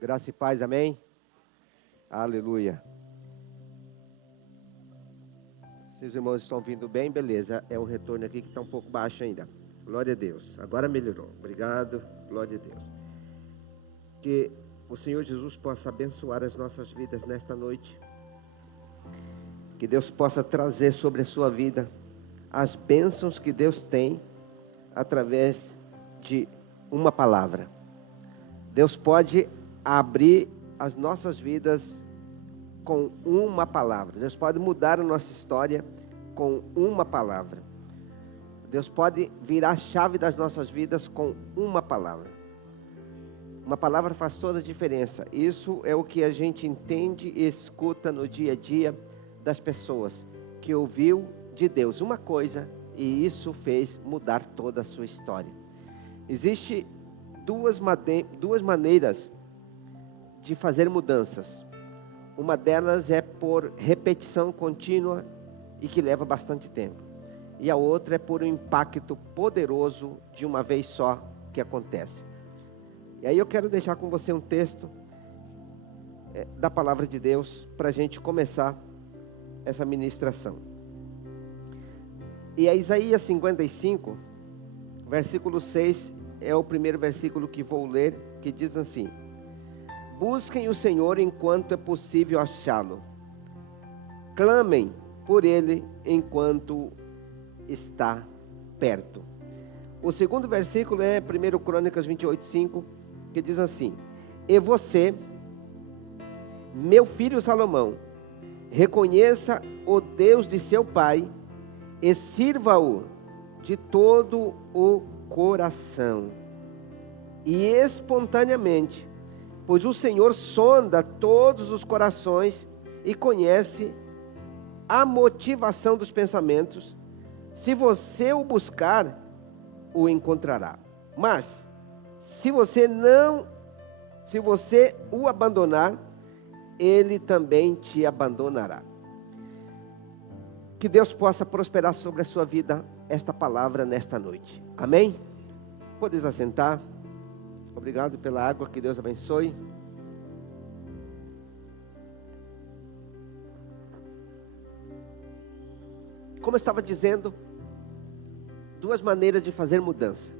Graça e paz, amém? Aleluia. Se os irmãos estão ouvindo bem, beleza. É o retorno aqui que está um pouco baixo ainda. Glória a Deus. Agora melhorou. Obrigado. Glória a Deus. Que o Senhor Jesus possa abençoar as nossas vidas nesta noite. Que Deus possa trazer sobre a sua vida as bênçãos que Deus tem através de uma palavra. Deus pode abrir as nossas vidas com uma palavra. Deus pode mudar a nossa história com uma palavra. Deus pode virar a chave das nossas vidas com uma palavra. Uma palavra faz toda a diferença. Isso é o que a gente entende e escuta no dia a dia das pessoas, que ouviu de Deus uma coisa e isso fez mudar toda a sua história. Existem duas maneiras de fazer mudanças. Uma delas é por repetição contínua e que leva bastante tempo. E a outra é por um impacto poderoso de uma vez só que acontece. E aí eu quero deixar com você um texto da palavra de Deus para a gente começar essa ministração. E é Isaías 55, versículo 6, é o primeiro versículo que vou ler, que diz assim: busquem o Senhor enquanto é possível achá-lo. Clamem por Ele enquanto está perto. O segundo versículo é 1 Crônicas 28:5, que diz assim: e você, meu filho Salomão, reconheça o Deus de seu pai e sirva-o de todo o coração e espontaneamente, pois o Senhor sonda todos os corações e conhece a motivação dos pensamentos. Se você o buscar, o encontrará. Mas se você o abandonar, ele também te abandonará. Que Deus possa prosperar sobre a sua vida esta palavra nesta noite. Amém? Podes assentar. Obrigado pela água, que Deus abençoe. Como eu estava dizendo, duas maneiras de fazer mudança.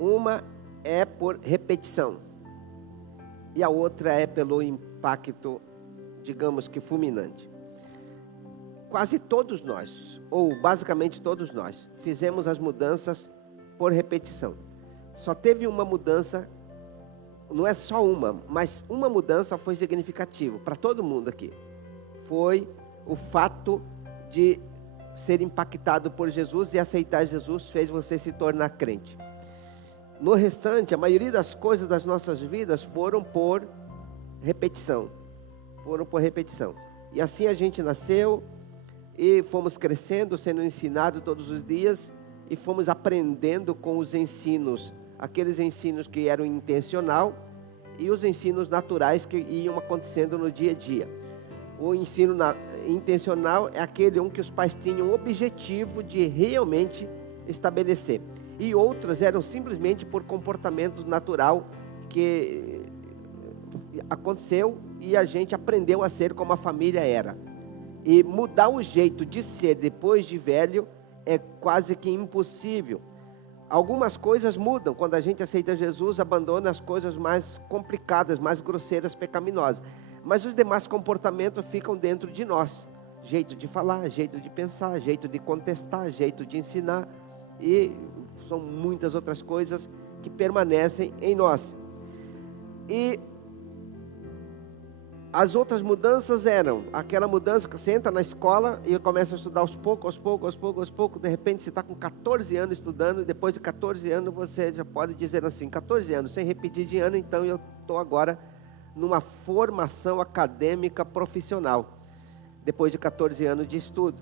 Uma é por repetição e a outra é pelo impacto, digamos que fulminante. Quase todos nós, ou basicamente todos nós, fizemos as mudanças por repetição. Só teve uma mudança, não é só uma, mas uma mudança foi significativa para todo mundo aqui. Foi o fato de ser impactado por Jesus e aceitar Jesus fez você se tornar crente. No restante, a maioria das coisas das nossas vidas foram por repetição. E assim a gente nasceu e fomos crescendo, sendo ensinados todos os dias e fomos aprendendo com os ensinos, aqueles ensinos que eram intencional e os ensinos naturais que iam acontecendo no dia a dia. O ensino intencional é aquele que os pais tinham o objetivo de realmente estabelecer. E outras eram simplesmente por comportamento natural que aconteceu e a gente aprendeu a ser como a família era. E mudar o jeito de ser depois de velho é quase que impossível. Algumas coisas mudam quando a gente aceita Jesus, abandona as coisas mais complicadas, mais grosseiras, pecaminosas. Mas os demais comportamentos ficam dentro de nós. Jeito de falar, jeito de pensar, jeito de contestar, jeito de ensinar. E são muitas outras coisas que permanecem em nós. E as outras mudanças eram aquela mudança que você entra na escola e começa a estudar aos poucos. De repente você está com 14 anos estudando e depois de 14 anos você já pode dizer assim, 14 anos, sem repetir de ano, então eu estou agora numa formação acadêmica profissional, depois de 14 anos de estudo.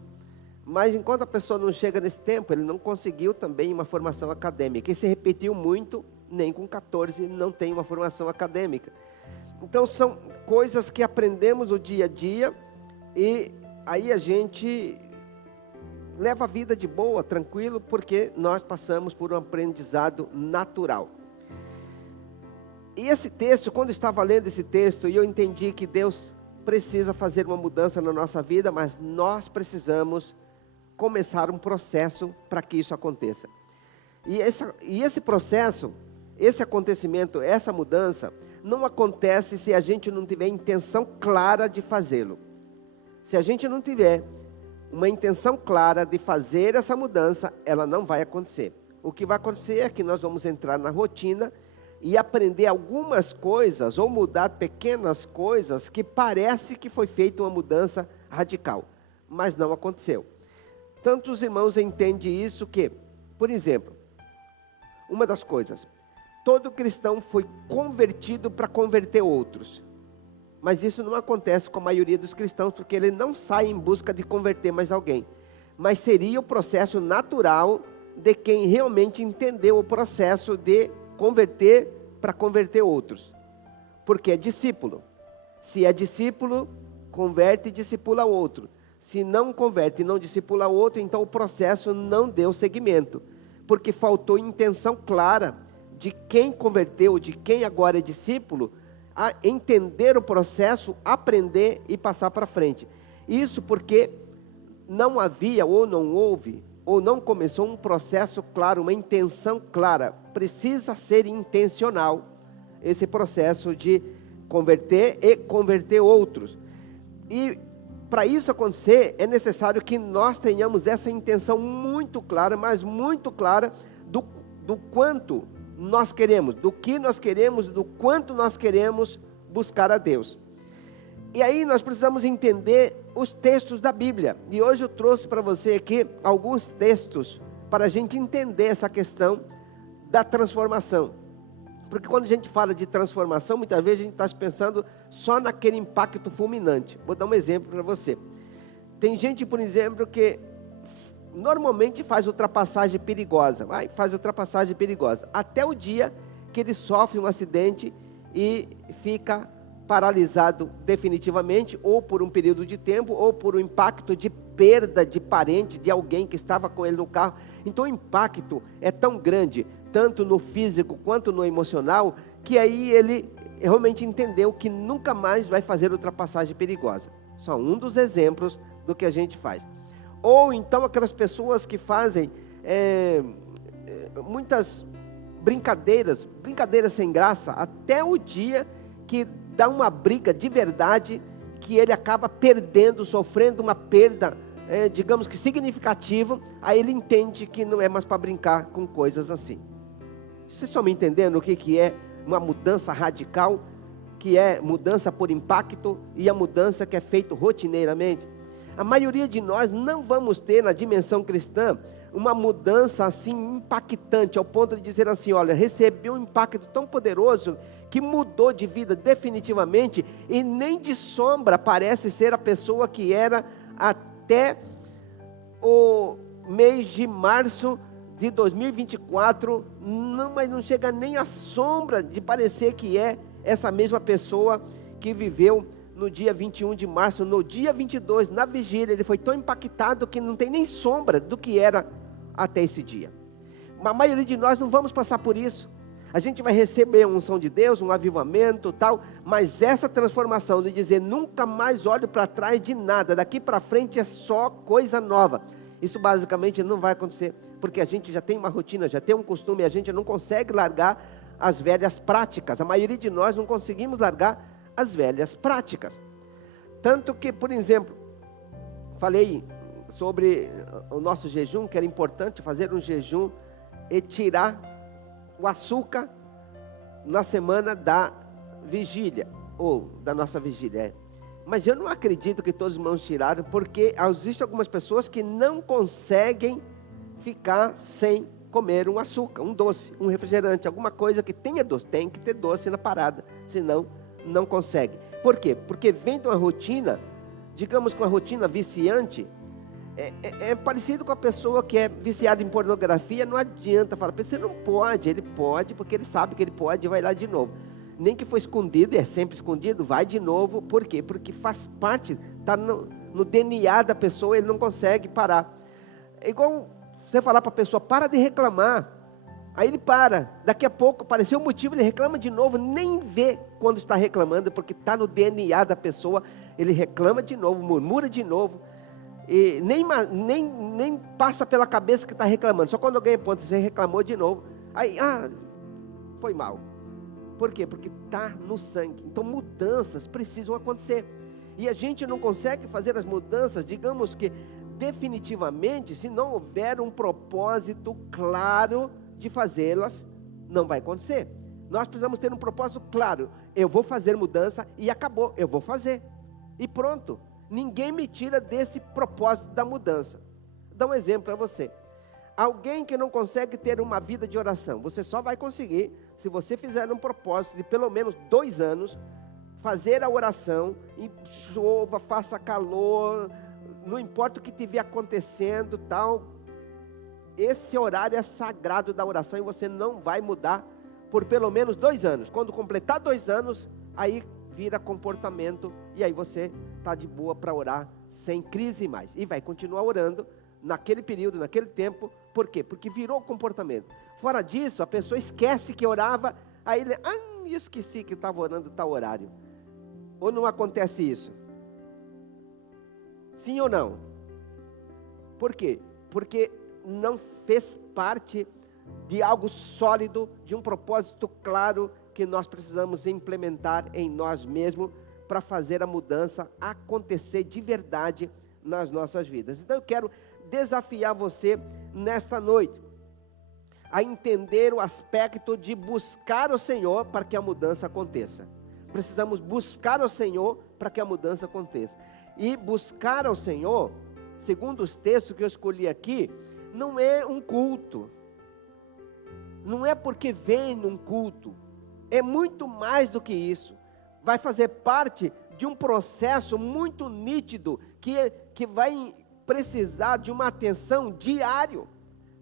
Mas enquanto a pessoa não chega nesse tempo, ele não conseguiu também uma formação acadêmica. E se repetiu muito, nem com 14 não tem uma formação acadêmica. Então são coisas que aprendemos no dia a dia e aí a gente leva a vida de boa, tranquilo, porque nós passamos por um aprendizado natural. E esse texto, quando eu estava lendo esse texto, eu entendi que Deus precisa fazer uma mudança na nossa vida, mas nós precisamos começar um processo para que isso aconteça. E esse processo, esse acontecimento, essa mudança, não acontece se a gente não tiver intenção clara de fazê-lo. Se a gente não tiver uma intenção clara de fazer essa mudança, ela não vai acontecer. O que vai acontecer é que nós vamos entrar na rotina e aprender algumas coisas, ou mudar pequenas coisas, que parece que foi feita uma mudança radical, mas não aconteceu. Tantos irmãos entendem isso que, por exemplo, uma das coisas, todo cristão foi convertido para converter outros. Mas isso não acontece com a maioria dos cristãos, porque ele não sai em busca de converter mais alguém. Mas seria o processo natural de quem realmente entendeu o processo de converter para converter outros. Porque é discípulo. Se é discípulo, converte e discipula outro. Se não converte e não discipula outro, então o processo não deu seguimento. Porque faltou intenção clara de quem converteu, de quem agora é discípulo, a entender o processo, aprender e passar para frente. Isso porque não havia ou não houve, ou não começou um processo claro, uma intenção clara. Precisa ser intencional esse processo de converter e converter outros. E para isso acontecer, é necessário que nós tenhamos essa intenção muito clara, mas muito clara, do quanto nós queremos, do que nós queremos, do quanto nós queremos buscar a Deus. E aí nós precisamos entender os textos da Bíblia. E hoje eu trouxe para você aqui alguns textos para a gente entender essa questão da transformação. Porque quando a gente fala de transformação, muitas vezes a gente está pensando só naquele impacto fulminante. Vou dar um exemplo para você. Tem gente, por exemplo, que normalmente faz ultrapassagem perigosa. Faz ultrapassagem perigosa. Até o dia que ele sofre um acidente e fica paralisado definitivamente, ou por um período de tempo, ou por um impacto de perda de parente, de alguém que estava com ele no carro. Então o impacto é tão grande, tanto no físico quanto no emocional, que aí ele realmente entendeu que nunca mais vai fazer ultrapassagem perigosa. Só um dos exemplos do que a gente faz. Ou então aquelas pessoas que fazem muitas brincadeiras sem graça, até o dia que dá uma briga de verdade, que ele acaba perdendo, sofrendo uma perda, digamos que significativa, aí ele entende que não é mais para brincar com coisas assim. Vocês estão me entendendo o que é uma mudança radical, que é mudança por impacto, e a mudança que é feita rotineiramente? A maioria de nós não vamos ter na dimensão cristã uma mudança assim impactante, ao ponto de dizer assim, olha, recebi um impacto tão poderoso que mudou de vida definitivamente, e nem de sombra parece ser a pessoa que era até o mês de março de 2024, mas não chega nem a sombra de parecer que é essa mesma pessoa que viveu no dia 21 de março, no dia 22, na vigília. Ele foi tão impactado que não tem nem sombra do que era até esse dia. A maioria de nós não vamos passar por isso. A gente vai receber a unção de Deus, um avivamento tal, mas essa transformação de dizer, nunca mais olho para trás de nada, daqui para frente é só coisa nova, isso basicamente não vai acontecer, porque a gente já tem uma rotina, já tem um costume, a gente não consegue largar as velhas práticas. A maioria de nós não conseguimos largar as velhas práticas. Tanto que, por exemplo, falei sobre o nosso jejum, que era importante fazer um jejum e tirar o açúcar na semana da vigília, ou da nossa vigília. Mas eu não acredito que todos os irmãos tiraram, porque existem algumas pessoas que não conseguem ficar sem comer um açúcar, um doce, um refrigerante, alguma coisa que tenha doce. Tem que ter doce na parada, senão não consegue. Por quê? Porque vem de uma rotina, digamos que uma rotina viciante. É parecido com a pessoa que é viciada em pornografia. Não adianta falar, você não pode. Ele pode, porque ele sabe que ele pode e vai lá de novo. Nem que foi escondido, é sempre escondido, vai de novo. Por quê? Porque faz parte, está no DNA da pessoa, ele não consegue parar. É igual você falar para a pessoa, para de reclamar. Aí ele para, daqui a pouco apareceu o motivo, ele reclama de novo, nem vê quando está reclamando, porque está no DNA da pessoa, ele reclama de novo, murmura de novo, e nem passa pela cabeça que está reclamando, só quando alguém aponta, você reclamou de novo, aí, foi mal. Por quê? Porque está no sangue. Então mudanças precisam acontecer, e a gente não consegue fazer as mudanças, digamos que definitivamente, se não houver um propósito claro de fazê-las, não vai acontecer. Nós precisamos ter um propósito claro, eu vou fazer mudança e acabou, eu vou fazer, e pronto, ninguém me tira desse propósito da mudança. Vou dar um exemplo para você, alguém que não consegue ter uma vida de oração, você só vai conseguir, se você fizer um propósito de pelo menos 2 anos, fazer a oração, e chova, faça calor, não importa o que estiver acontecendo, tal, esse horário é sagrado da oração, e você não vai mudar por pelo menos 2 anos, quando completar 2 anos, aí vira comportamento, e aí você está de boa para orar, sem crise mais, e vai continuar orando, naquele período, naquele tempo, por quê? Porque virou comportamento. Fora disso, a pessoa esquece que orava, aí ele, esqueci que estava orando tal horário, ou não acontece isso? Sim ou não? Por quê? Porque não fez parte de algo sólido, de um propósito claro, que nós precisamos implementar em nós mesmos, para fazer a mudança acontecer de verdade nas nossas vidas. Então eu quero desafiar você nesta noite, a entender o aspecto de buscar o Senhor para que a mudança aconteça. Precisamos buscar o Senhor para que a mudança aconteça. E buscar ao Senhor, segundo os textos que eu escolhi aqui, não é um culto, não é porque vem num culto, é muito mais do que isso, vai fazer parte de um processo muito nítido, que vai precisar de uma atenção diária,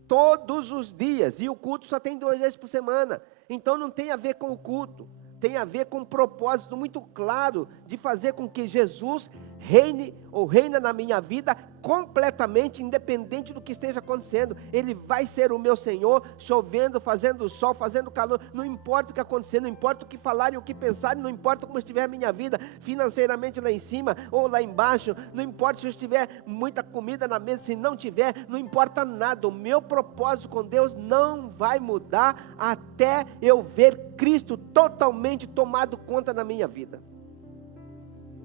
todos os dias, e o culto só tem 2 vezes por semana, então não tem a ver com o culto, tem a ver com um propósito muito claro, de fazer com que Jesus reina na minha vida, completamente independente do que esteja acontecendo. Ele vai ser o meu Senhor, chovendo, fazendo sol, fazendo calor, não importa o que acontecer, não importa o que falarem, o que pensarem, não importa como estiver a minha vida, financeiramente lá em cima, ou lá embaixo, não importa se eu estiver muita comida na mesa, se não tiver, não importa nada, o meu propósito com Deus não vai mudar, até eu ver Cristo totalmente tomado conta da minha vida.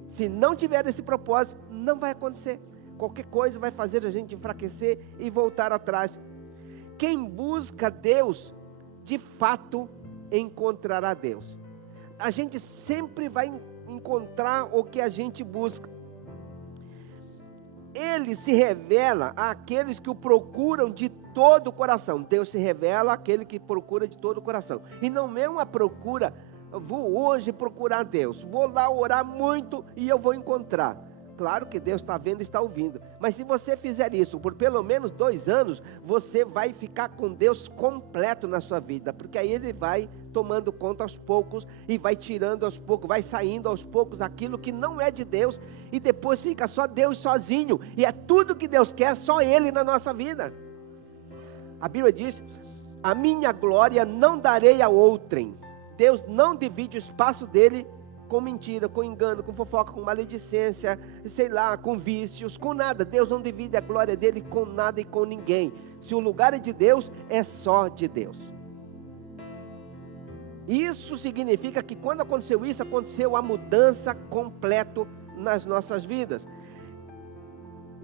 Se não tiver esse propósito, não vai acontecer. Qualquer coisa vai fazer a gente enfraquecer e voltar atrás. Quem busca Deus, de fato encontrará Deus. A gente sempre vai encontrar o que a gente busca. Ele se revela àqueles que o procuram de todo o coração. Deus se revela àquele que procura de todo o coração. E não é uma procura, vou hoje procurar Deus, vou lá orar muito e eu vou encontrar. Claro que Deus está vendo e está ouvindo, mas se você fizer isso por pelo menos 2 anos, você vai ficar com Deus completo na sua vida, porque aí Ele vai tomando conta aos poucos, e vai tirando aos poucos, vai saindo aos poucos aquilo que não é de Deus, e depois fica só Deus sozinho, e é tudo que Deus quer, só Ele na nossa vida. A Bíblia diz, a minha glória não darei a outrem. Deus não divide o espaço dele com mentira, com engano, com fofoca, com maledicência, sei lá, com vícios, com nada. Deus não divide a glória dele com nada e com ninguém. Se o lugar é de Deus, é só de Deus. Isso significa que quando aconteceu isso, aconteceu a mudança completa nas nossas vidas.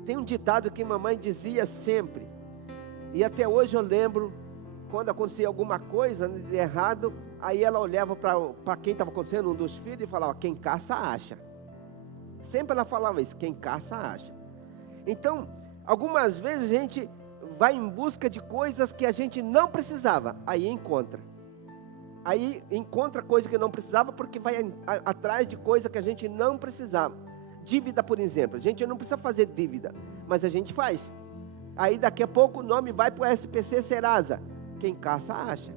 Tem um ditado que mamãe dizia sempre, e até hoje eu lembro, quando acontecia alguma coisa de errado, aí ela olhava para quem estava acontecendo, um dos filhos, e falava, quem caça acha. Sempre ela falava isso, quem caça acha. Então, algumas vezes a gente vai em busca de coisas que a gente não precisava, aí encontra coisa que não precisava, porque vai atrás de coisa que a gente não precisava. Dívida, por exemplo, a gente não precisa fazer dívida, mas a gente faz. Aí daqui a pouco o nome vai para o SPC Serasa, quem caça acha.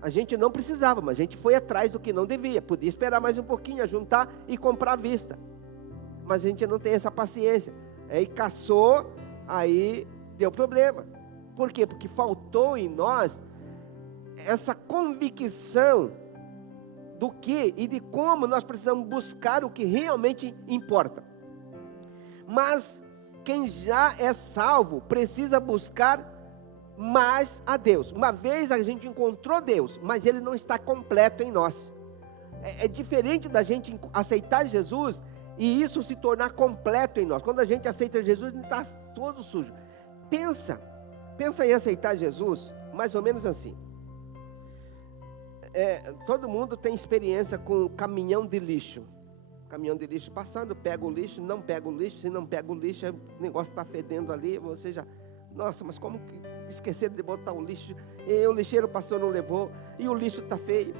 A gente não precisava, mas a gente foi atrás do que não devia, podia esperar mais um pouquinho, juntar e comprar à vista, mas a gente não tem essa paciência, aí caçou, aí deu problema. Por quê? Porque faltou em nós essa convicção do que e de como nós precisamos buscar o que realmente importa. Mas quem já é salvo precisa buscar mais a Deus. Uma vez a gente encontrou Deus, mas Ele não está completo em nós. É diferente da gente aceitar Jesus e isso se tornar completo em nós. Quando a gente aceita Jesus, ele está todo sujo. Pensa em aceitar Jesus, mais ou menos assim. Todo mundo tem experiência com caminhão de lixo. Caminhão de lixo passando, pega o lixo, não pega o lixo. Se não pega o lixo, o negócio está fedendo ali. Você já, nossa, mas como que esqueceram de botar o lixo? E o lixeiro passou, não levou. E o lixo está feio.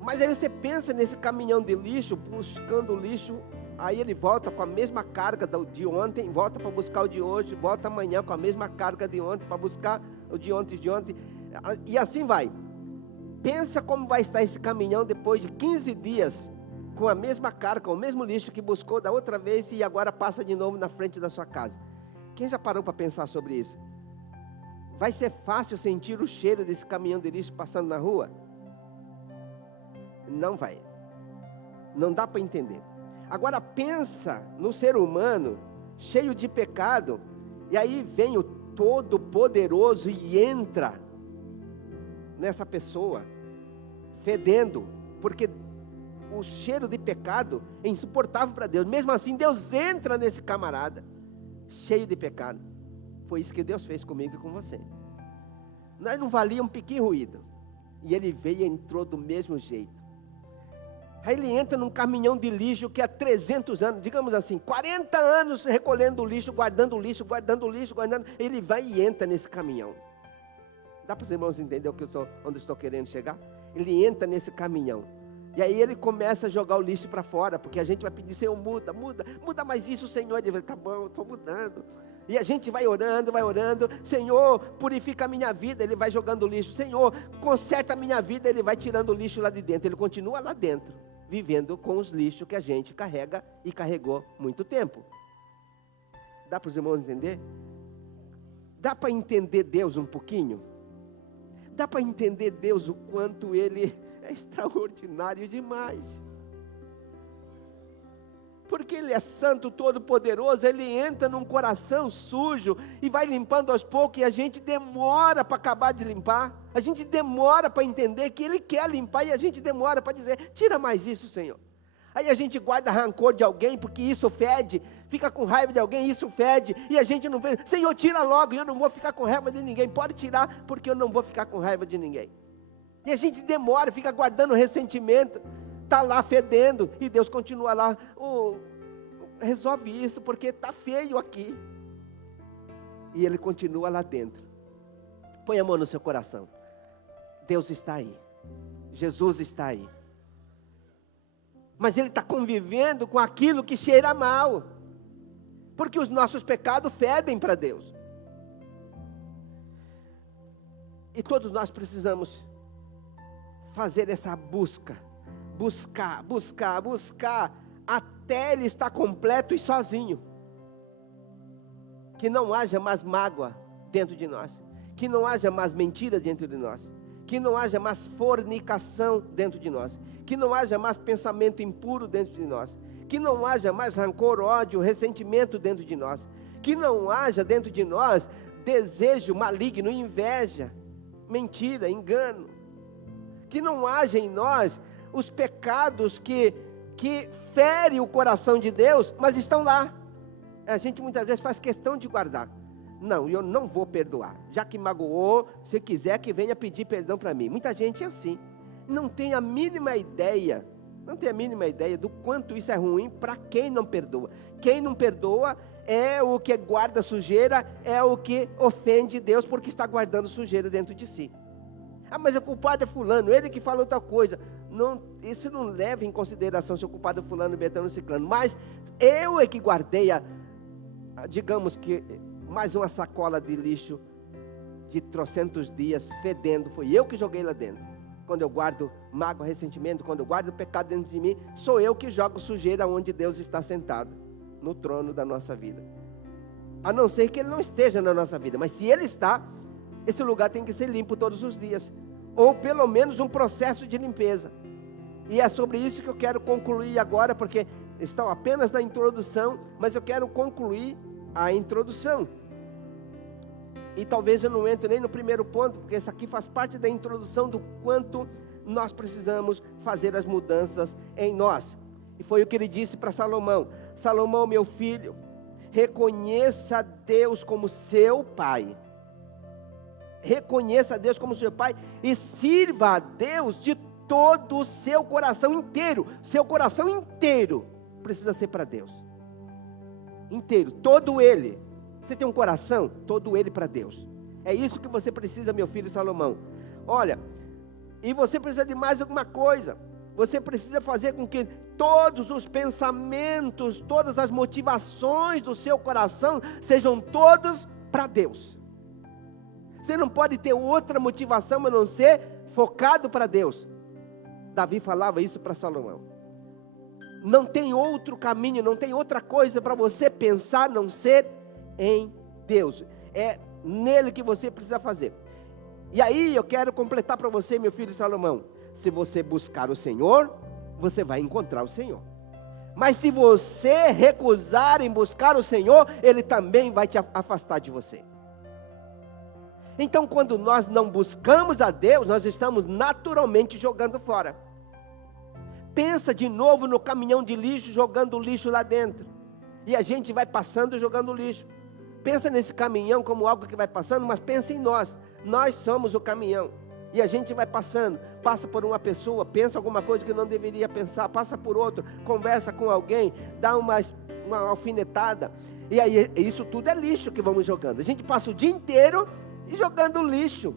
Mas aí você pensa nesse caminhão de lixo, buscando o lixo. Aí ele volta com a mesma carga de ontem, volta para buscar o de hoje, volta amanhã com a mesma carga de ontem para buscar o de ontem. E assim vai. Pensa como vai estar esse caminhão depois de 15 dias, com a mesma carga, o mesmo lixo que buscou da outra vez e agora passa de novo na frente da sua casa. Quem já parou para pensar sobre isso? Vai ser fácil sentir o cheiro desse caminhão de lixo passando na rua? Não vai. Não dá para entender. Agora pensa no ser humano cheio de pecado, e aí vem o Todo-Poderoso e entra nessa pessoa, fedendo, porque o cheiro de pecado é insuportável para Deus. Mesmo assim, Deus entra nesse camarada, cheio de pecado. Foi isso que Deus fez comigo e com você. Nós não valia um pequeno ruído, e Ele veio e entrou do mesmo jeito. Aí ele entra num caminhão de lixo que há 300 anos, digamos assim, 40 anos recolhendo o lixo, guardando o lixo, ele vai e entra nesse caminhão. Dá para os irmãos entender onde eu estou querendo chegar? Ele entra nesse caminhão, e aí ele começa a jogar o lixo para fora, porque a gente vai pedir, Senhor, muda mais isso, Senhor. Ele vai, tá bom, eu estou mudando. E a gente vai orando, Senhor, purifica a minha vida. Ele vai jogando o lixo. Senhor, conserta a minha vida. Ele vai tirando o lixo lá de dentro. Ele continua lá dentro, vivendo com os lixos que a gente carrega e carregou muito tempo. Dá para os irmãos entender? Dá para entender Deus um pouquinho? Dá para entender Deus o quanto Ele é extraordinário demais. Porque Ele é santo, todo-poderoso. Ele entra num coração sujo e vai limpando aos poucos, e a gente demora para acabar de limpar. A gente demora para entender que Ele quer limpar, e a gente demora para dizer, tira mais isso, Senhor. Aí a gente guarda rancor de alguém, porque isso fede, fica com raiva de alguém, isso fede, e a gente não vê, Senhor, tira logo, eu não vou ficar com raiva de ninguém. Pode tirar, porque eu não vou ficar com raiva de ninguém. E a gente demora, fica guardando ressentimento, está lá fedendo, e Deus continua lá, resolve isso, porque está feio aqui. E Ele continua lá dentro. Põe a mão no seu coração. Deus está aí, Jesus está aí, mas Ele está convivendo com aquilo que cheira mal, porque os nossos pecados fedem para Deus, e todos nós precisamos fazer essa buscar, até Ele estar completo e sozinho, que não haja mais mágoa dentro de nós, que não haja mais mentira dentro de nós, que não haja mais fornicação dentro de nós, que não haja mais pensamento impuro dentro de nós, que não haja mais rancor, ódio, ressentimento dentro de nós, que não haja dentro de nós desejo maligno, inveja, mentira, engano, que não haja em nós os pecados que ferem o coração de Deus, mas estão lá. A gente muitas vezes faz questão de guardar. Não, eu não vou perdoar. Já que magoou, se quiser que venha pedir perdão para mim. Muita gente é assim. Não tem a mínima ideia do quanto isso é ruim para quem não perdoa. Quem não perdoa é o que guarda sujeira, é o que ofende Deus, porque está guardando sujeira dentro de si. Ah, mas o culpado é fulano, ele que falou tal coisa. Não, isso não leva em consideração se o culpado é fulano, betano, ciclano. Mas eu é que guardei digamos que mais uma sacola de lixo de trocentos dias fedendo. Foi eu que joguei lá dentro. Quando eu guardo mágoa, ressentimento, quando eu guardo o pecado dentro de mim, sou eu que jogo sujeira onde Deus está sentado, no trono da nossa vida. A não ser que Ele não esteja na nossa vida, mas se Ele está, esse lugar tem que ser limpo todos os dias. ou pelo menos um processo de limpeza. E é sobre isso que eu quero concluir agora, porque estão apenas na introdução, mas eu quero concluir a introdução. E talvez eu não entre nem no primeiro ponto, porque isso aqui faz parte da introdução do quanto nós precisamos fazer as mudanças em nós. E foi o que ele disse para Salomão: Salomão, meu filho, reconheça Deus como seu pai. Reconheça Deus como seu pai e sirva a Deus de todo o seu coração inteiro. Seu coração inteiro precisa ser para Deus. Inteiro, todo ele. Você tem um coração? Todo ele para Deus. É isso que você precisa, meu filho Salomão. Olha, e você precisa de mais alguma coisa. Você precisa fazer com que todos os pensamentos, todas as motivações do seu coração sejam todos para Deus. Você não pode ter outra motivação a não ser focado para Deus. Davi falava isso para Salomão. Não tem outro caminho, não tem outra coisa para você pensar a não ser em Deus. É nele que você precisa fazer. E aí eu quero completar para você, meu filho Salomão. Se você buscar o Senhor, você vai encontrar o Senhor. Mas se você recusar em buscar o Senhor, Ele também vai te afastar de você. Então, quando nós não buscamos a Deus, nós estamos naturalmente jogando fora. Pensa de novo no caminhão de lixo, jogando lixo lá dentro. E a gente vai passando jogando lixo. Pensa nesse caminhão como algo que vai passando, mas pensa em nós. Nós somos o caminhão. E a gente vai passando, passa por uma pessoa, pensa alguma coisa que não deveria pensar, passa por outro, conversa com alguém, dá uma alfinetada. E aí isso tudo é lixo que vamos jogando. A gente passa o dia inteiro e jogando lixo.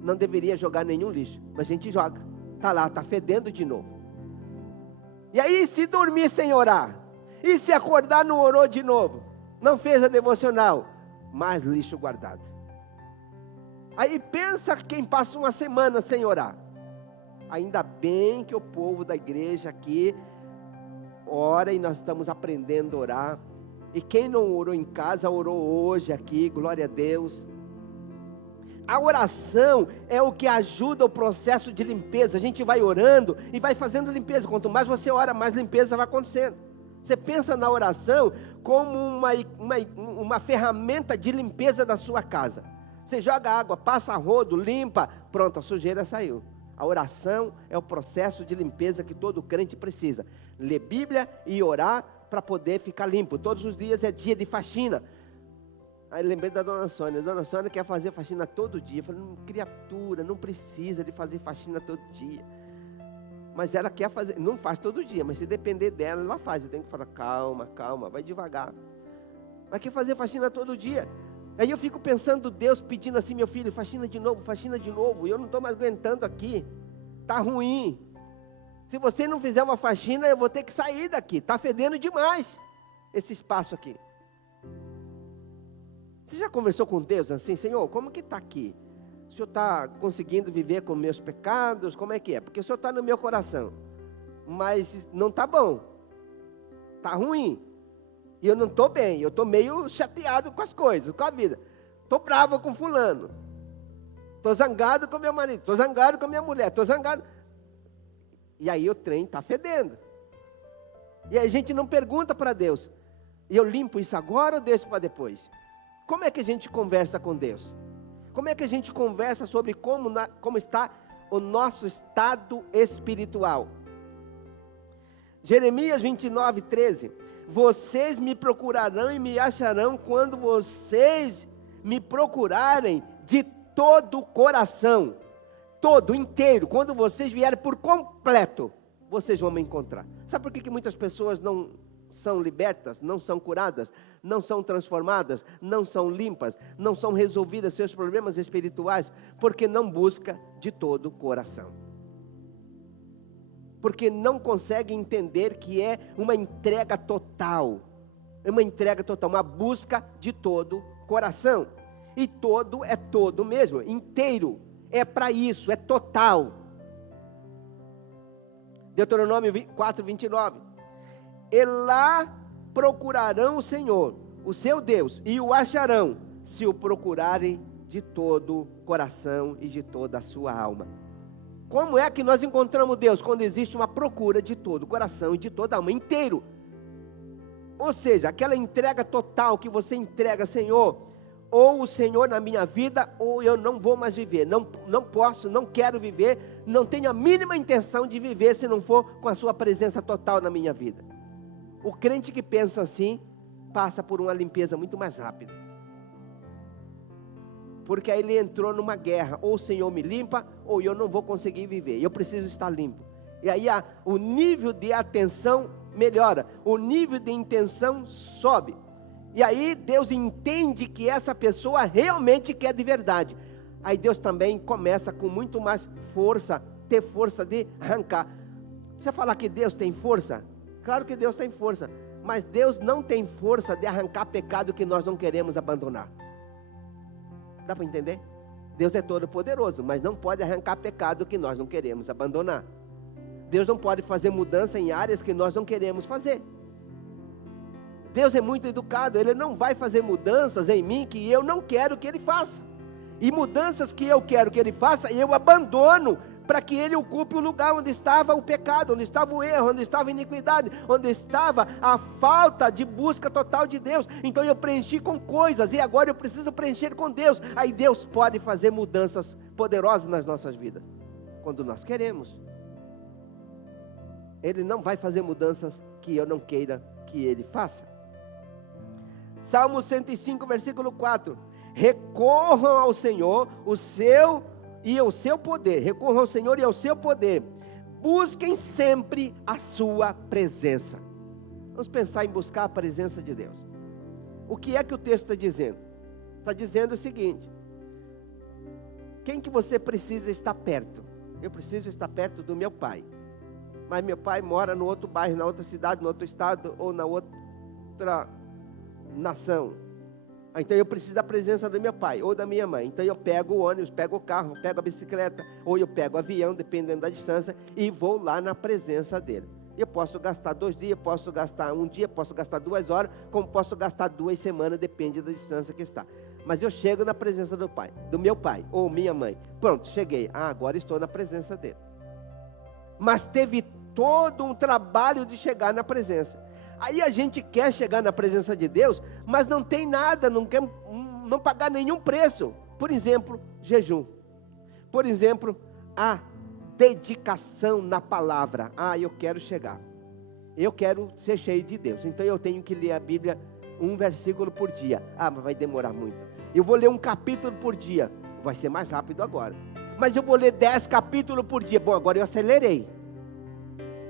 Não deveria jogar nenhum lixo, mas a gente joga. Está lá, está fedendo de novo. E aí se dormir sem orar, e se acordar não orou de novo, não fez a devocional, mais lixo guardado. Aí pensa quem passa uma semana sem orar. Ainda bem que o povo da igreja aqui ora e nós estamos aprendendo a orar. E quem não orou em casa, orou hoje aqui, glória a Deus. A oração é o que ajuda o processo de limpeza. A gente vai orando e vai fazendo limpeza. Quanto mais você ora, mais limpeza vai acontecendo. Você pensa na oração como uma ferramenta de limpeza da sua casa. Você joga água, passa rodo, limpa, pronto, a sujeira saiu. A oração é o processo de limpeza que todo crente precisa. Ler Bíblia e orar para poder ficar limpo. Todos os dias é dia de faxina. Aí lembrei da dona Sônia. A dona Sônia quer fazer faxina todo dia. Eu falei, criatura, não precisa de fazer faxina todo dia. Mas ela quer fazer, não faz todo dia, mas se depender dela, ela faz. Eu tenho que falar, calma, calma, vai devagar. Mas quer fazer faxina todo dia. Aí eu fico pensando, Deus pedindo assim, meu filho, faxina de novo, e eu não estou mais aguentando aqui, está ruim. Se você não fizer uma faxina, eu vou ter que sair daqui, está fedendo demais esse espaço aqui. Você já conversou com Deus assim, Senhor, como que está aqui? O Senhor está conseguindo viver com meus pecados, como é que é? Porque o Senhor está no meu coração, mas não está bom, está ruim. E eu não estou bem, eu estou meio chateado com as coisas, com a vida. Estou bravo com fulano. Estou zangado com meu marido, estou zangado com minha mulher, estou zangado. E aí o trem está fedendo. E aí a gente não pergunta para Deus, e eu limpo isso agora ou deixo para depois? Como é que a gente conversa com Deus? Como é que a gente conversa sobre como está o nosso estado espiritual? Jeremias 29, 13. Vocês me procurarão e me acharão quando vocês me procurarem de todo o coração, todo, inteiro. Quando vocês vierem por completo, vocês vão me encontrar. Sabe por que muitas pessoas não são libertas, não são curadas, não são transformadas, não são limpas, não são resolvidas seus problemas espirituais? Porque não busca de todo o coração. Porque não consegue entender que é uma entrega total, uma busca de todo coração, e todo é todo mesmo, inteiro, é para isso, é total. Deuteronômio 4, 29, e lá procurarão o Senhor, o seu Deus, e o acharão, se o procurarem de todo o coração e de toda a sua alma. Como é que nós encontramos Deus? Quando existe uma procura de todo o coração e de toda a alma, inteiro. Ou seja, aquela entrega total que você entrega, Senhor, ou o Senhor na minha vida, ou eu não vou mais viver, não posso, não quero viver, não tenho a mínima intenção de viver se não for com a sua presença total na minha vida. O crente que pensa assim, passa por uma limpeza muito mais rápida. Porque aí ele entrou numa guerra, ou o Senhor me limpa, ou eu não vou conseguir viver, eu preciso estar limpo. E aí o nível de atenção melhora, o nível de intenção sobe. E aí Deus entende que essa pessoa realmente quer de verdade. Aí Deus também começa com muito mais força, ter força de arrancar. Você falar que Deus tem força? Claro que Deus tem força, mas Deus não tem força de arrancar pecado que nós não queremos abandonar. Dá para entender? Deus é todo poderoso, mas não pode arrancar pecado que nós não queremos abandonar. Deus não pode fazer mudança em áreas que nós não queremos fazer. Deus é muito educado, Ele não vai fazer mudanças em mim que eu não quero que Ele faça. E mudanças que eu quero que Ele faça, eu abandono, para que Ele ocupe o lugar onde estava o pecado, onde estava o erro, onde estava a iniquidade, onde estava a falta de busca total de Deus. Então eu preenchi com coisas, e agora eu preciso preencher com Deus. Aí Deus pode fazer mudanças poderosas nas nossas vidas, quando nós queremos. Ele não vai fazer mudanças que eu não queira que Ele faça. Salmo 105, versículo 4. Recorram ao Senhor, ao seu poder. Recorram ao Senhor e ao seu poder. Busquem sempre a sua presença. Vamos pensar em buscar a presença de Deus. O que é que o texto está dizendo? Está dizendo o seguinte: quem que você precisa estar perto? Eu preciso estar perto do meu pai. Mas meu pai mora no outro bairro, na outra cidade, no outro estado ou na outra nação. Então eu preciso da presença do meu pai ou da minha mãe. Então eu pego o ônibus, pego o carro, pego a bicicleta, ou eu pego o avião, dependendo da distância, e vou lá na presença dele. Eu posso gastar 2 dias, posso gastar 1 dia, posso gastar 2 horas, como posso gastar 2 semanas, depende da distância que está. Mas eu chego na presença do pai, do meu pai ou minha mãe. Pronto, cheguei. Agora estou na presença dele. Mas teve todo um trabalho de chegar na presença. Aí a gente quer chegar na presença de Deus, mas não tem nada, não quer não pagar nenhum preço. Por exemplo, jejum. Por exemplo, a dedicação na palavra. Eu quero chegar. Eu quero ser cheio de Deus. Então eu tenho que ler a Bíblia 1 versículo por dia. Mas vai demorar muito. Eu vou ler 1 capítulo por dia. Vai ser mais rápido agora. Mas eu vou ler 10 capítulos por dia. Bom, agora eu acelerei.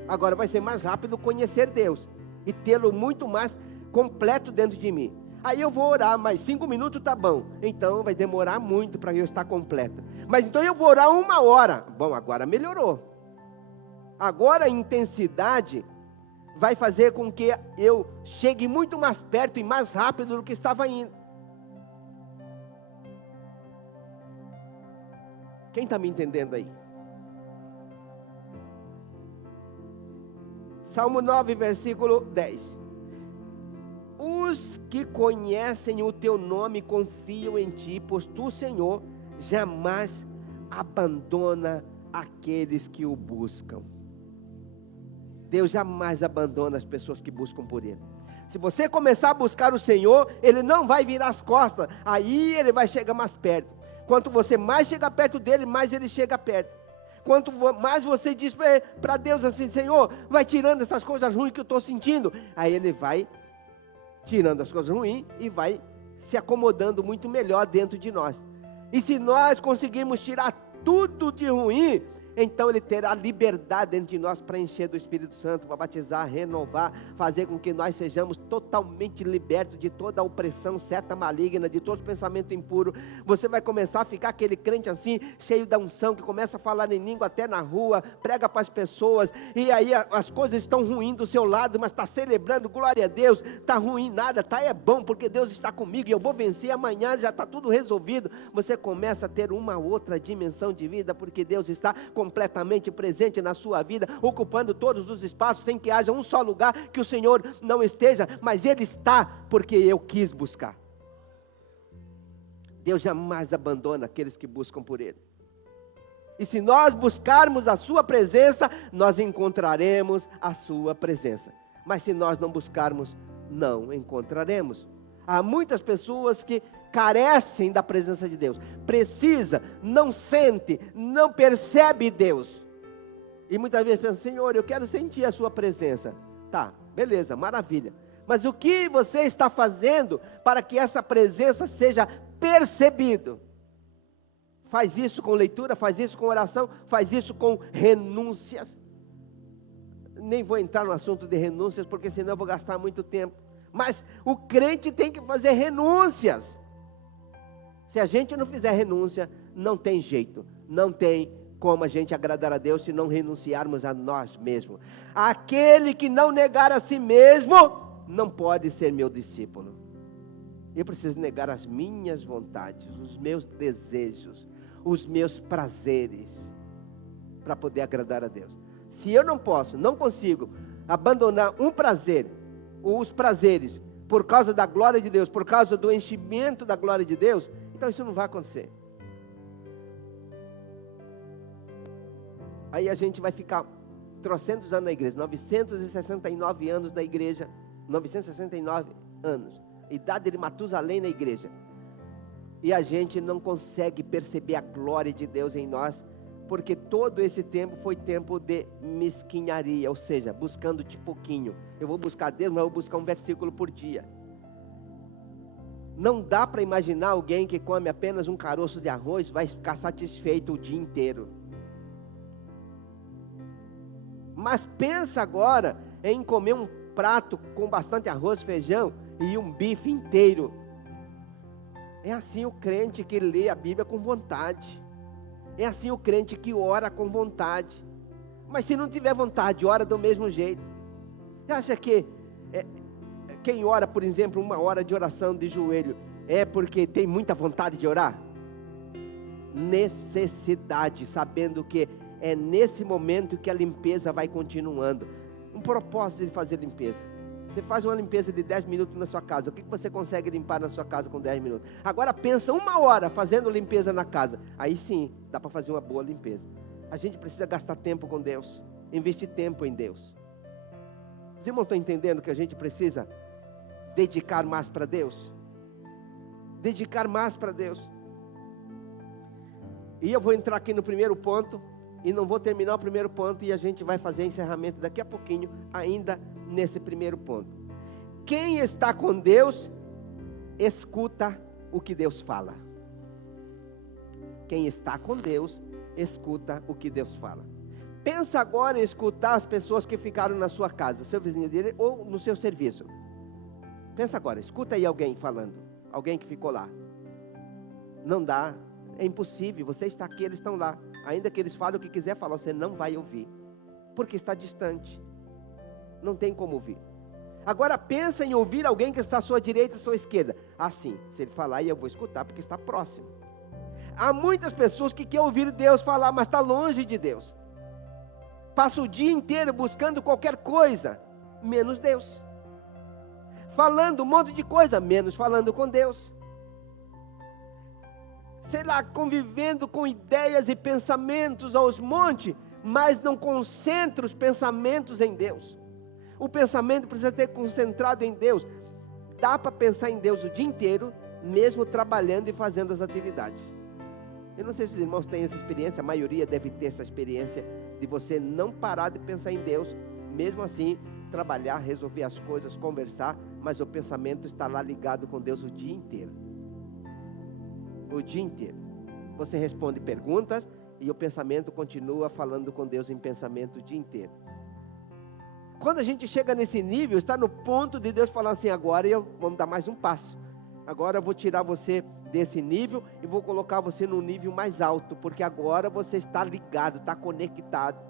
Agora vai ser mais rápido conhecer Deus e tê-lo muito mais completo dentro de mim. Aí eu vou orar, mais 5 minutos tá bom. Então vai demorar muito para eu estar completo. Mas então eu vou orar 1 hora. Bom, agora melhorou. Agora a intensidade vai fazer com que eu chegue muito mais perto e mais rápido do que estava indo. Quem está me entendendo aí? Salmo 9, versículo 10. Os que conhecem o teu nome confiam em ti, pois tu, Senhor, jamais abandona aqueles que o buscam. Deus jamais abandona as pessoas que buscam por Ele. Se você começar a buscar o Senhor, Ele não vai virar as costas, aí Ele vai chegar mais perto. Quanto você mais chega perto dEle, mais Ele chega perto. Quanto mais você diz para Deus assim: Senhor, vai tirando essas coisas ruins que eu estou sentindo, aí Ele vai tirando as coisas ruins e vai se acomodando muito melhor dentro de nós. E se nós conseguirmos tirar tudo de ruim, então Ele terá liberdade dentro de nós para encher do Espírito Santo, para batizar, renovar, fazer com que nós sejamos totalmente libertos de toda a opressão, seta maligna, de todo pensamento impuro. Você vai começar a ficar aquele crente assim, cheio da unção, que começa a falar em língua até na rua, prega para as pessoas, e aí as coisas estão ruins do seu lado, mas está celebrando, glória a Deus. Está ruim nada, é bom, porque Deus está comigo, e eu vou vencer amanhã, já está tudo resolvido. Você começa a ter uma outra dimensão de vida, porque Deus está completamente presente na sua vida, ocupando todos os espaços, sem que haja um só lugar que o Senhor não esteja, mas Ele está, porque eu quis buscar. Deus jamais abandona aqueles que buscam por Ele. E se nós buscarmos a sua presença, nós encontraremos a sua presença. Mas se nós não buscarmos, não encontraremos. Há muitas pessoas que carecem da presença de Deus. Precisa, não sente, não percebe Deus. E muitas vezes pensa, Senhor, eu quero sentir a sua presença. Tá, beleza, maravilha. Mas o que você está fazendo para que essa presença seja percebida? Faz isso com leitura, faz isso com oração, faz isso com renúncias. Nem vou entrar no assunto de renúncias, porque senão eu vou gastar muito tempo. Mas o crente tem que fazer renúncias. Se a gente não fizer renúncia, não tem jeito, não tem como a gente agradar a Deus se não renunciarmos a nós mesmos. Aquele que não negar a si mesmo, não pode ser meu discípulo. Eu preciso negar as minhas vontades, os meus desejos, os meus prazeres, para poder agradar a Deus. Se eu não posso, não consigo abandonar um prazer, ou os prazeres, por causa da glória de Deus, por causa do enchimento da glória de Deus, então isso não vai acontecer. Aí a gente vai ficar trocentos anos na igreja, 969 anos na igreja, 969 anos, idade de Matusalém na igreja, e a gente não consegue perceber a glória de Deus em nós, porque todo esse tempo foi tempo de mesquinharia, ou seja, buscando de pouquinho. Eu vou buscar Deus, mas eu vou buscar um versículo por dia. Não dá para imaginar alguém que come apenas um caroço de arroz, vai ficar satisfeito o dia inteiro. Mas pensa agora em comer um prato com bastante arroz, feijão e um bife inteiro. É assim o crente que lê a Bíblia com vontade. É assim o crente que ora com vontade. Mas se não tiver vontade, ora do mesmo jeito. Você acha que quem ora, por exemplo, 1 hora de oração de joelho, é porque tem muita vontade de orar? Necessidade, sabendo que é nesse momento que a limpeza vai continuando. Um propósito de fazer limpeza. Você faz uma limpeza de 10 minutos na sua casa. O que você consegue limpar na sua casa com 10 minutos? Agora pensa 1 hora fazendo limpeza na casa. Aí sim, dá para fazer uma boa limpeza. A gente precisa gastar tempo com Deus. Investir tempo em Deus. Os irmãos estão entendendo que a gente precisa dedicar mais para Deus? Dedicar mais para Deus. E eu vou entrar aqui no primeiro ponto. E não vou terminar o primeiro ponto. E a gente vai fazer encerramento daqui a pouquinho. Ainda nesse primeiro ponto. Quem está com Deus, escuta o que Deus fala. Quem está com Deus, escuta o que Deus fala. Pensa agora em escutar as pessoas que ficaram na sua casa, seu vizinho dele ou no seu serviço. Pensa agora, escuta aí alguém falando, alguém que ficou lá. Não dá, é impossível, você está aqui, eles estão lá. Ainda que eles falem o que quiser falar, você não vai ouvir, porque está distante. Não tem como ouvir. Agora pensa em ouvir alguém que está à sua direita e à sua esquerda. Assim, se ele falar, eu vou escutar, porque está próximo. Há muitas pessoas que querem ouvir Deus falar, mas está longe de Deus. Passa o dia inteiro buscando qualquer coisa, menos Deus. Falando um monte de coisa, menos falando com Deus. Sei lá, convivendo com ideias e pensamentos aos montes, mas não concentra os pensamentos em Deus. O pensamento precisa ser concentrado em Deus. Dá para pensar em Deus o dia inteiro, mesmo trabalhando e fazendo as atividades. Eu não sei se os irmãos têm essa experiência, a maioria deve ter essa experiência, de você não parar de pensar em Deus, mesmo assim, trabalhar, resolver as coisas, conversar, mas o pensamento está lá ligado com Deus o dia inteiro. O dia inteiro. Você responde perguntas e o pensamento continua falando com Deus em pensamento o dia inteiro. Quando a gente chega nesse nível, está no ponto de Deus falar assim, agora vamos dar mais um passo. Agora eu vou tirar você desse nível e vou colocar você num nível mais alto, porque agora você está ligado, está conectado.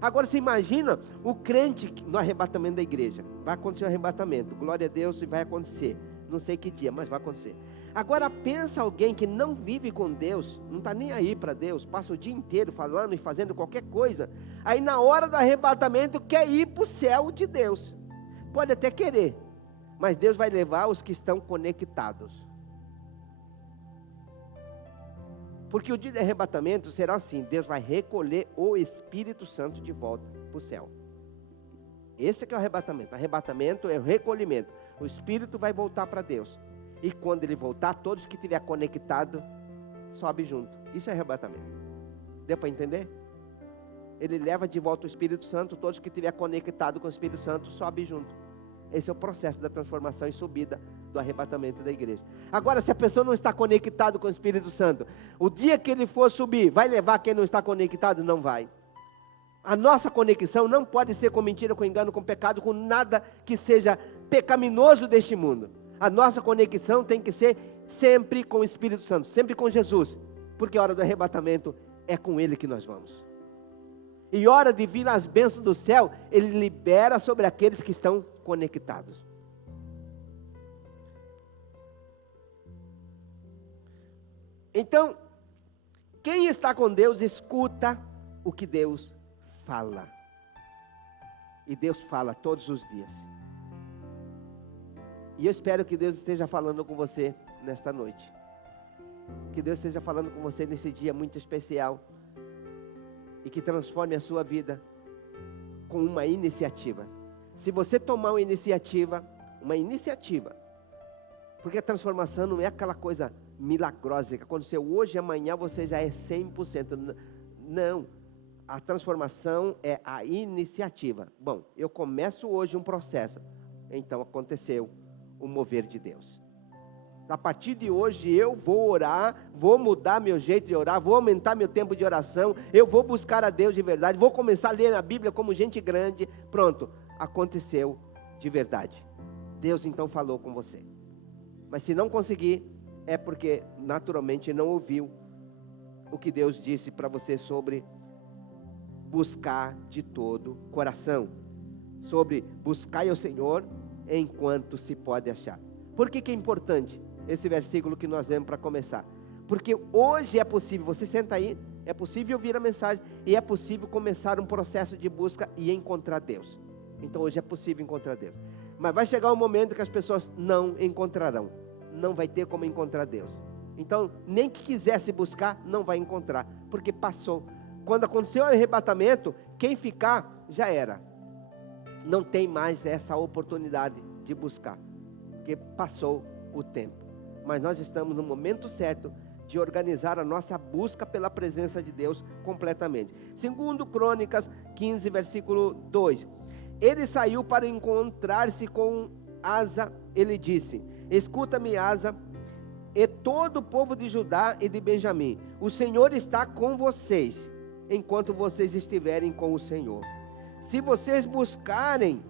Agora você imagina o crente no arrebatamento da igreja. Vai acontecer o arrebatamento, glória a Deus, e vai acontecer. Não sei que dia, mas vai acontecer. Agora pensa alguém que não vive com Deus, não está nem aí para Deus, passa o dia inteiro falando e fazendo qualquer coisa, aí na hora do arrebatamento quer ir para o céu de Deus. Pode até querer, mas Deus vai levar os que estão conectados. Porque o dia de arrebatamento será assim: Deus vai recolher o Espírito Santo de volta para o céu. Esse que é o arrebatamento. O arrebatamento é o recolhimento. O Espírito vai voltar para Deus. E quando ele voltar, todos que estiver conectado sobe junto. Isso é arrebatamento. Deu para entender? Ele leva de volta o Espírito Santo, todos que estiver conectado com o Espírito Santo sobe junto. Esse é o processo da transformação e subida do arrebatamento da igreja. Agora, se a pessoa não está conectada com o Espírito Santo, o dia que ele for subir, vai levar quem não está conectado? Não vai. A nossa conexão não pode ser com mentira, com engano, com pecado, com nada que seja pecaminoso deste mundo. A nossa conexão tem que ser sempre com o Espírito Santo, sempre com Jesus, porque a hora do arrebatamento é com Ele que nós vamos. E hora de vir as bênçãos do céu, Ele libera sobre aqueles que estão conectados. Então, quem está com Deus, escuta o que Deus fala. E Deus fala todos os dias. E eu espero que Deus esteja falando com você nesta noite. Que Deus esteja falando com você nesse dia muito especial. E que transforme a sua vida com uma iniciativa. Se você tomar uma iniciativa, porque a transformação não é aquela coisa milagrosa, que aconteceu hoje e amanhã você já é 100%. Não, a transformação é a iniciativa. Bom, eu começo hoje um processo, então aconteceu o mover de Deus. A partir de hoje eu vou orar, vou mudar meu jeito de orar, vou aumentar meu tempo de oração, eu vou buscar a Deus de verdade, vou começar a ler a Bíblia como gente grande. Pronto, aconteceu de verdade. Deus então falou com você. Mas se não conseguir, é porque naturalmente não ouviu o que Deus disse para você sobre buscar de todo o coração, sobre buscar o Senhor enquanto se pode achar. Por que é importante esse versículo que nós lemos para começar? Porque hoje é possível, você senta aí, é possível ouvir a mensagem e é possível começar um processo de busca e encontrar Deus. Então hoje é possível encontrar Deus. Mas vai chegar um momento que as pessoas não encontrarão, não vai ter como encontrar Deus. Então nem que quisesse buscar, não vai encontrar, porque passou. Quando aconteceu o arrebatamento, quem ficar já era. Não tem mais essa oportunidade de buscar, porque passou o tempo. Mas nós estamos no momento certo de organizar a nossa busca pela presença de Deus completamente. Segundo Crônicas 15, versículo 2. Ele saiu para encontrar-se com Asa. Ele disse: escuta-me, Asa, e todo o povo de Judá e de Benjamim. O Senhor está com vocês, enquanto vocês estiverem com o Senhor. Se vocês buscarem,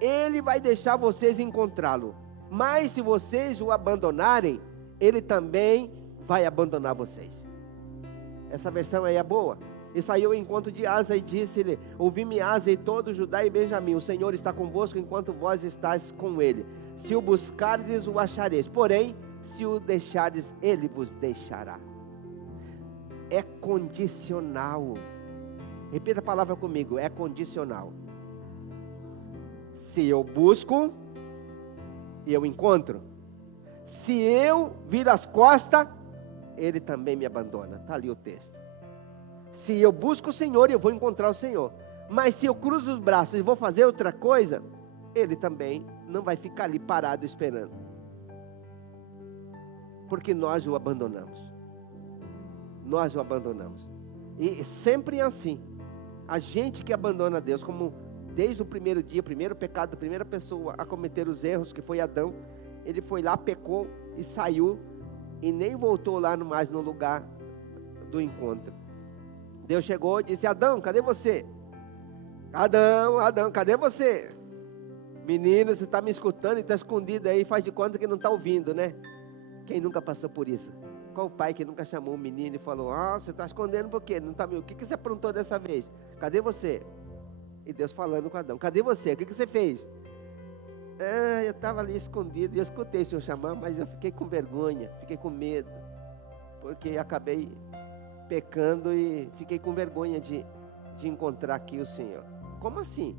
Ele vai deixar vocês encontrá-lo. Mas se vocês o abandonarem, Ele também vai abandonar vocês. Essa versão aí é boa. E saiu ao encontro de Asa e disse-lhe: ouvi-me, Asa, e todo Judá e Benjamim, o Senhor está convosco enquanto vós estáis com Ele. Se o buscardes, o achareis. Porém, se o deixardes, Ele vos deixará. É condicional. Repita a palavra comigo: é condicional. Se eu busco, eu encontro. Se eu viro as costas, Ele também me abandona. Está ali o texto. Se eu busco o Senhor, eu vou encontrar o Senhor. Mas se eu cruzo os braços e vou fazer outra coisa, Ele também não vai ficar ali parado esperando. Porque nós o abandonamos. Nós o abandonamos. E sempre é assim. A gente que abandona Deus, como desde o primeiro dia, o primeiro pecado, a primeira pessoa a cometer os erros, que foi Adão, ele foi lá, pecou e saiu, e nem voltou lá mais no lugar do encontro. Deus chegou e disse: Adão, cadê você? Adão, cadê você? Menino, você está me escutando e está escondido aí, faz de conta que não está ouvindo, né? Quem nunca passou por isso? Qual pai que nunca chamou um menino e falou: você está escondendo por quê? Não tá, o que você aprontou dessa vez? Cadê você? E Deus falando com Adão: cadê você? O que você fez? Eu estava ali escondido, e eu escutei o Senhor chamar, mas eu fiquei com vergonha, fiquei com medo, porque acabei pecando e fiquei com vergonha de encontrar aqui o Senhor. Como assim?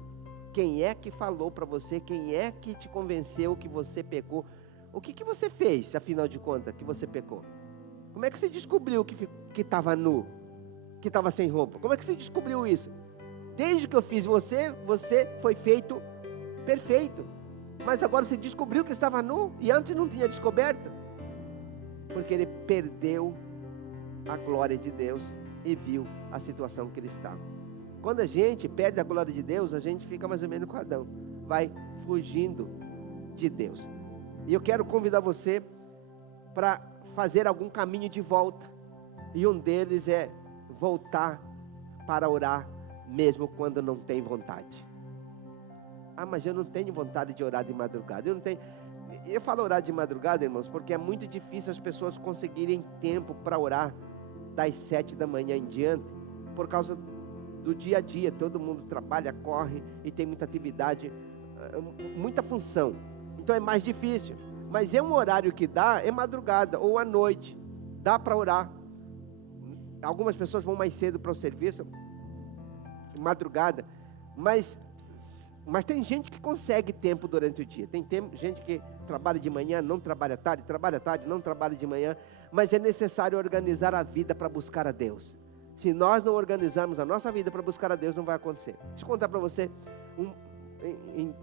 Quem é que falou para você? Quem é que te convenceu que você pecou? O que você fez, afinal de contas, que você pecou? Como é que você descobriu que estava nu? Que estava sem roupa? Como é que você descobriu isso? Desde que eu fiz você foi feito perfeito. Mas agora você descobriu que estava nu e antes não tinha descoberto. Porque ele perdeu a glória de Deus e viu a situação que ele estava. Quando a gente perde a glória de Deus, a gente fica mais ou menos com Adão. Vai fugindo de Deus. E eu quero convidar você para fazer algum caminho de volta. E um deles é voltar para orar, mesmo quando não tem vontade. Ah, mas eu não tenho vontade de orar de madrugada. Eu falo orar de madrugada, irmãos, porque é muito difícil as pessoas conseguirem tempo para orar das 7 da manhã em diante, por causa do dia a dia. Todo mundo trabalha, corre e tem muita atividade, muita função. Então é mais difícil. Mas é um horário que dá, é madrugada ou à noite. Dá para orar. Algumas pessoas vão mais cedo para o serviço, madrugada, mas tem gente que consegue tempo durante o dia. Tem gente que trabalha de manhã, não trabalha tarde, não trabalha de manhã, mas é necessário organizar a vida para buscar a Deus. Se nós não organizarmos a nossa vida para buscar a Deus, não vai acontecer. Deixa eu contar para você em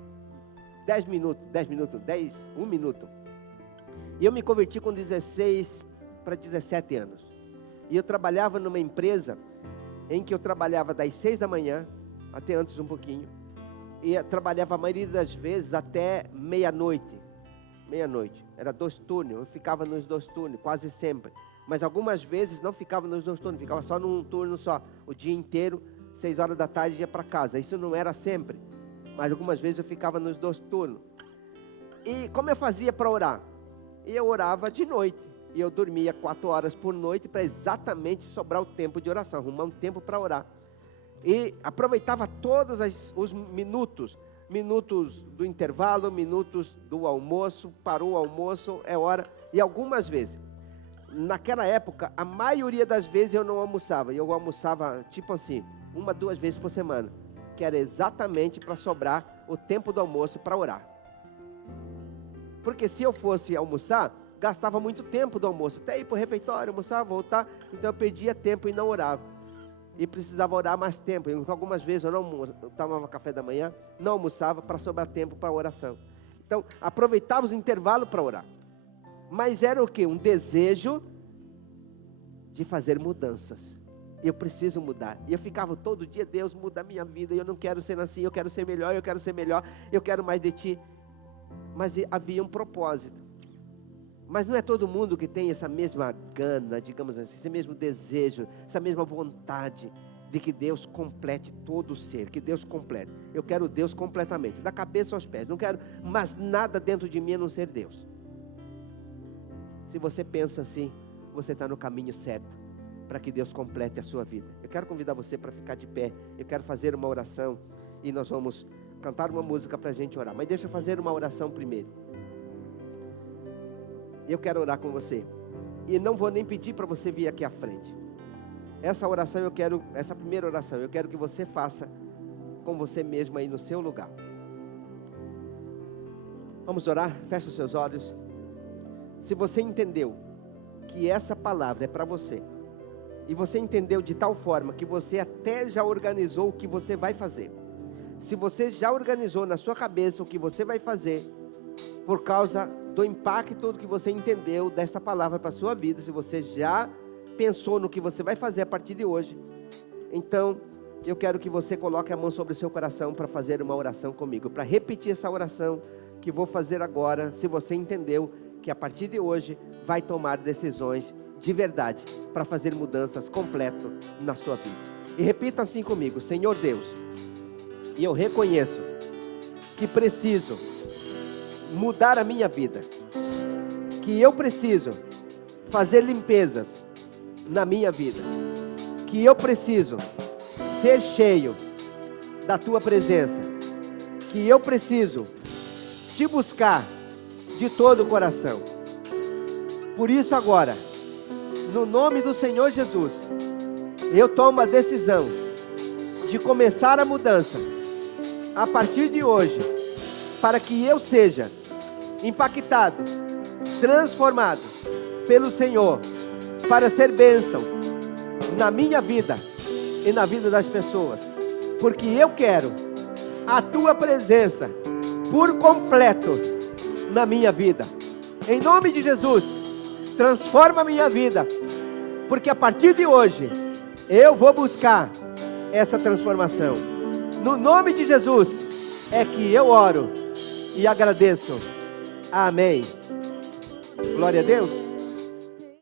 1 minuto. E eu me converti com 16 para 17 anos. E eu trabalhava numa empresa em que eu trabalhava das 6 da manhã, até antes um pouquinho, e eu trabalhava a maioria das vezes até meia-noite. Era 2 turnos, eu ficava nos 2 turnos, quase sempre. Mas algumas vezes não ficava nos 2 turnos, ficava só num turno só, o dia inteiro, 6 horas da tarde ia para casa. Isso não era sempre, mas algumas vezes eu ficava nos 2 turnos. E como eu fazia para orar? Eu orava de noite, e eu dormia 4 horas por noite, para exatamente sobrar o tempo de oração, arrumar um tempo para orar. E aproveitava todos os minutos do intervalo, minutos do almoço, parou o almoço, é hora. E algumas vezes, naquela época, a maioria das vezes eu não almoçava. Eu almoçava tipo assim, 1, 2 vezes por semana, que era exatamente para sobrar o tempo do almoço para orar. Porque se eu fosse almoçar, gastava muito tempo do almoço, até ir para o refeitório, almoçar, voltar, então eu perdia tempo e não orava. E precisava orar mais tempo. Algumas vezes eu tomava café da manhã, não almoçava para sobrar tempo para a oração. Então, aproveitava os intervalos para orar. Mas era o quê? Um desejo de fazer mudanças. Eu preciso mudar. E eu ficava todo dia, Deus, muda a minha vida. Eu não quero ser assim, eu quero ser melhor, eu quero mais de Ti. Mas havia um propósito. Mas não é todo mundo que tem essa mesma gana, digamos assim, esse mesmo desejo, essa mesma vontade de que Deus complete todo o ser, que Deus complete. Eu quero Deus completamente, da cabeça aos pés. Não quero mais nada dentro de mim a não ser Deus. Se você pensa assim, você está no caminho certo para que Deus complete a sua vida. Eu quero convidar você para ficar de pé. Eu quero fazer uma oração e nós vamos cantar uma música para a gente orar. Mas deixa eu fazer uma oração primeiro. Eu quero orar com você. E não vou nem pedir para você vir aqui à frente. Essa primeira oração, eu quero que você faça com você mesmo aí no seu lugar. Vamos orar? Feche os seus olhos. Se você entendeu que essa palavra é para você, e você entendeu de tal forma que você até já organizou o que você vai fazer. Se você já organizou na sua cabeça o que você vai fazer, por causa do impacto que você entendeu dessa palavra para a sua vida, se você já pensou no que você vai fazer a partir de hoje, então eu quero que você coloque a mão sobre o seu coração para fazer uma oração comigo, para repetir essa oração que vou fazer agora, se você entendeu que a partir de hoje vai tomar decisões de verdade, para fazer mudanças completas na sua vida. E repita assim comigo: Senhor Deus, e eu reconheço que preciso mudar a minha vida, que eu preciso fazer limpezas na minha vida, que eu preciso ser cheio da Tua presença, que eu preciso Te buscar de todo o coração. Por isso agora, no nome do Senhor Jesus, eu tomo a decisão de começar a mudança a partir de hoje, para que eu seja impactado, transformado pelo Senhor, para ser bênção na minha vida e na vida das pessoas, porque eu quero a tua presença por completo na minha vida. Em nome de Jesus, transforma a minha vida, porque a partir de hoje eu vou buscar essa transformação. No nome de Jesus é que eu oro e agradeço. Amém. Glória a Deus.